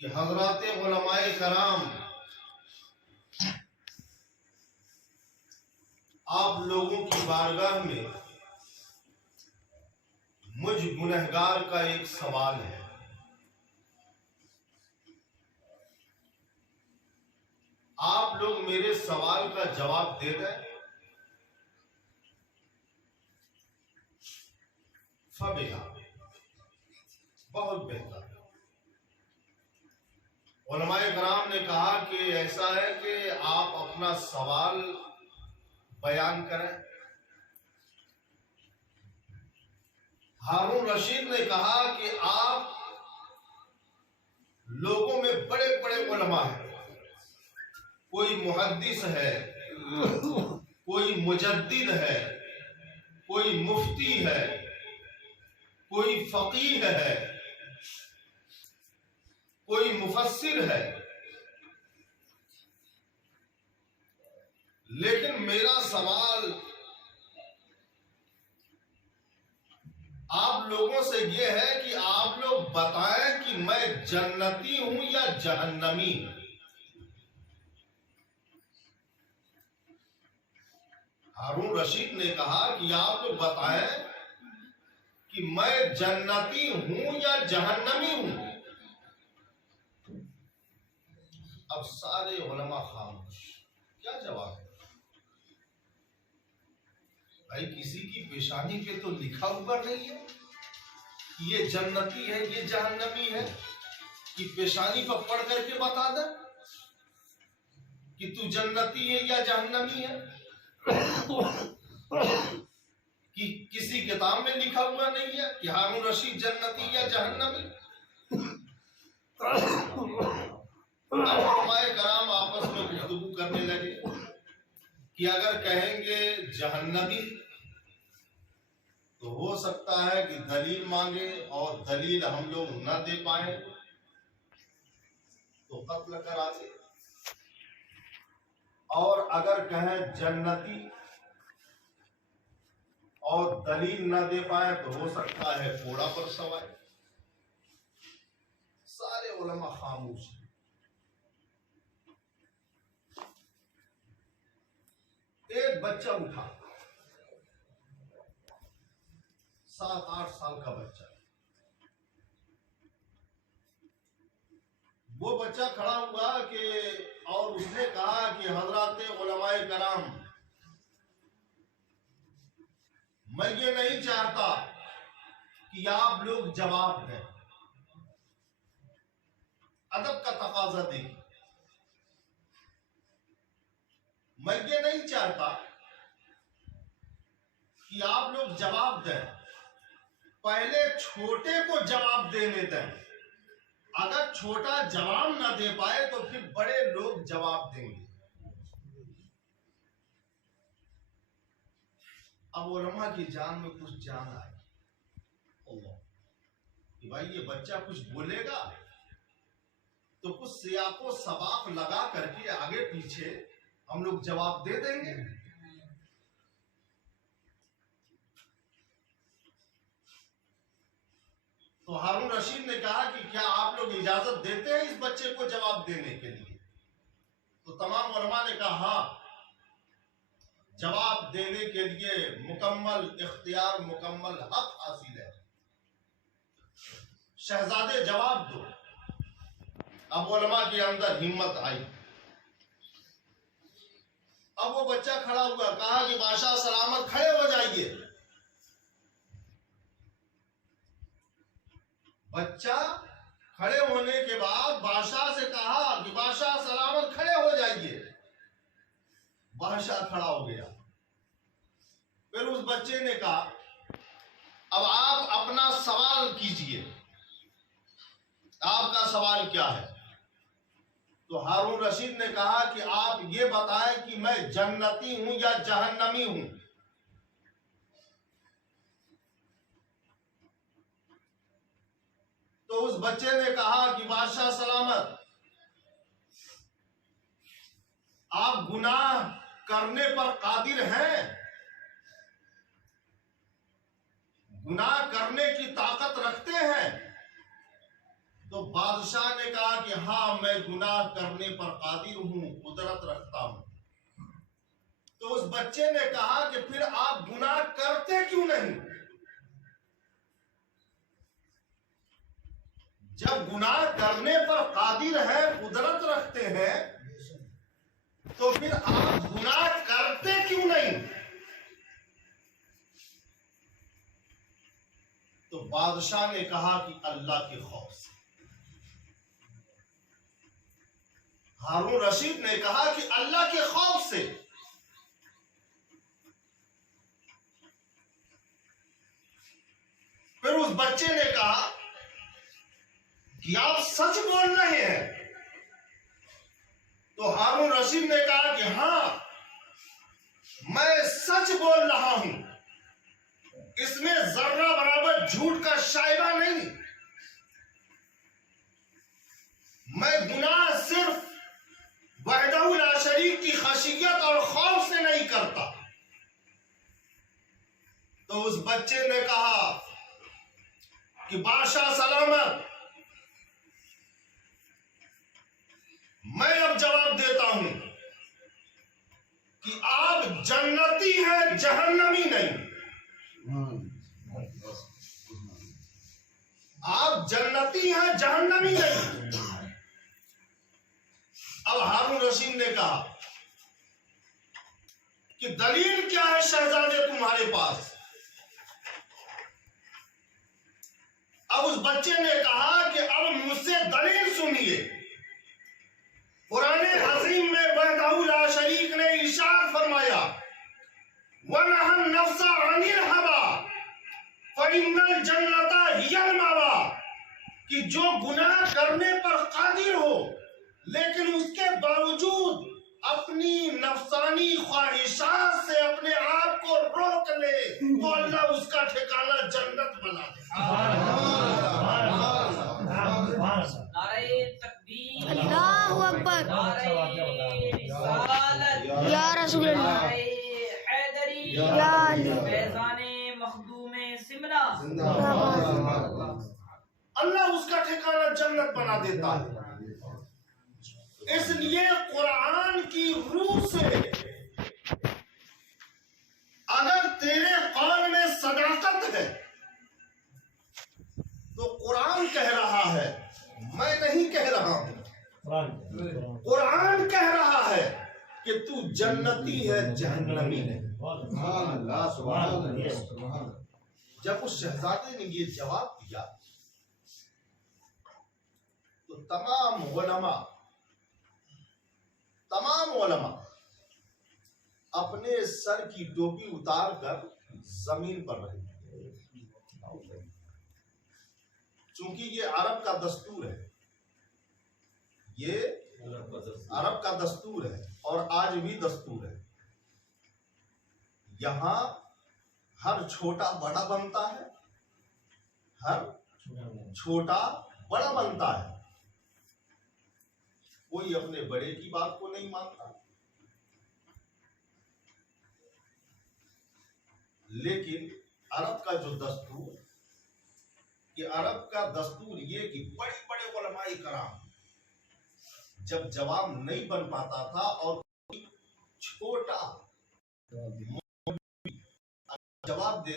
कि हजरात उलमाए कराम आप लोगों की बारगाह में मुझ गुनहगार का एक सवाल है। आप लोग मेरे सवाल का जवाब दे दें। फबिहा, बहुत बेहतर। उलमाए कराम ने कहा कि ऐसा है कि आप अपना सवाल बयान करें। हारून रशीद ने कहा कि आप लोगों में बड़े बड़े उलमा हैं, कोई मुहद्दिस है, कोई मुजद्दिद है, कोई मुफ्ती है, कोई फकीह है, कोई मुफस्सिर है, लेकिन मेरा सवाल आप लोगों से यह है कि आप लोग बताएं कि मैं जन्नती हूं या जहन्नमी। हारून रशीद ने कहा कि आप लोग बताएं कि मैं जन्नती हूं या जहन्नमी हूं। अब सारे उलमा खामोश। क्या जवाब है भाई? किसी की पेशानी पे तो लिखा हुआ नहीं है कि ये जन्नती है, ये जहन्नमी है, कि पेशानी पर पढ़ करके बता दे कि तू जन्नती है या जहन्नमी है। कि किसी किताब में लिखा हुआ नहीं है कि हारून रशीद जन्नती या जहन्नमी। उलमाए कराम आपस में गुफ्तगू करने लगे कि अगर कहेंगे जहन्नमी तो हो सकता है कि दलील मांगे और दलील हम लोग न दे पाए तो कत्ल करा दे, और अगर कहें जन्नती और दलील न दे पाए तो हो सकता है घोड़ा पर सवार। सारे उलमा खामोश हैं। एक बच्चा उठा, 7-8 साल का बच्चा। वो बच्चा खड़ा हुआ कि और उसने कहा कि हजरात उलमाए कराम, मैं ये नहीं चाहता कि आप लोग जवाब दें। अदब का तकाजा देखिए। मैं ये नहीं चाहता कि आप लोग जवाब दें, पहले छोटे को जवाब देने दें। अगर छोटा जवाब ना दे पाए तो फिर बड़े लोग जवाब देंगे। अब उलमा की जान में कुछ जान आई कि भाई ये बच्चा कुछ बोलेगा तो कुछ सियाको सबाक लगा करके आगे पीछे हम लोग जवाब दे देंगे। तो हारून रशीद ने कहा कि क्या आप लोग इजाजत देते हैं इस बच्चे को जवाब देने के लिए? तो तमाम उलमा ने कहा हाँ, जवाब देने के लिए मुकम्मल इख्तियार, मुकम्मल हक हासिल है। शहजादे जवाब दो। अब उलमा के अंदर हिम्मत आई। अब वो बच्चा खड़ा हुआ, कहा कि बादशाह सलामत, खड़े हो जाइए। बच्चा खड़े होने के बाद बादशाह से कहा कि बादशाह सलामत, खड़े हो जाइए। बादशाह खड़ा हो गया। फिर उस बच्चे ने कहा अब आप अपना सवाल कीजिए, आपका सवाल क्या है? तो हारून रशीद ने कहा कि आप ये बताएं कि मैं जन्नती हूं या जहन्नमी हूं। तो उस बच्चे ने कहा कि बादशाह सलामत, आप गुनाह करने पर कादिर हैं, गुनाह करने की ताकत रखते हैं, तो बादशाह ने कहा कि हाँ, मैं गुनाह करने पर कादिर हूं, कुदरत रखता हूं। तो उस बच्चे ने कहा कि फिर आप गुनाह करते क्यों नहीं? जब गुनाह करने पर कादिर है, कुदरत रखते हैं, तो फिर आप गुनाह करते क्यों नहीं? तो बादशाह ने कहा कि अल्लाह के खौफ से। हारून रशीद ने कहा कि अल्लाह के खौफ से। फिर उस बच्चे ने कहा कि आप सच बोल रहे हैं? तो हारून रशीद ने कहा कि हां, मैं सच बोल रहा हूं, इसमें जर्रा बराबर झूठ का शायबा नहीं। मैं गुनाह सिर्फ वहदहू ला शरीक की खशियत और खौफ से नहीं करता। तो उस बच्चे ने कहा कि बादशाह सलामत, मैं अब जवाब देता हूं कि आप जन्नती हैं, जहन्नमी नहीं। आप जन्नती हैं, जहन्नमी नहीं। अब हारून रशीद ने कहा कि दलील क्या है शहजादे तुम्हारे पास? अब उस बच्चे ने कहा कि अब मुझसे दलील सुनिए। कुरान अज़ीम में वहदहू ला शरीक ने इरशाद फरमाया, वनहन नफ्सा अनिल हवा फइन्नल जन्नता हियल मावा, कि जो गुनाह करने पर कादिर हो लेकिन उसके बावजूद अपनी नफसानी ख्वाहिशात से अपने आप को रोक ले, तो अल्लाह उसका ठिकाना जन्नत बना दे। अल्लाहु अकबर, या रसूल अल्लाह, या अली, अल्लाह उसका ठिकाना जन्नत बना देता है। इसलिए कुरान की रूह से अगर तेरे कौल में सदाकत है तो कुरान कह रहा है, मैं नहीं कह रहा हूं। कुरान कह रहा है कि तू जन्नती है, जहन्नमी नहीं। जब उस शहजादे ने ये जवाब दिया तो तमाम उलमा अपने सर की टोपी उतार कर जमीन पर रहे, क्योंकि ये अरब का दस्तूर है। ये अरब का दस्तूर है और आज भी दस्तूर है। यहां हर छोटा बड़ा बनता है, हर छोटा बड़ा बनता है। कोई अपने बड़े की बात को नहीं मानता। लेकिन अरब का जो दस्तूर, कि अरब का दस्तूर ये कि बड़े बड़े उलमाए कराम जब जवाब नहीं बन पाता था और छोटा जवाब दे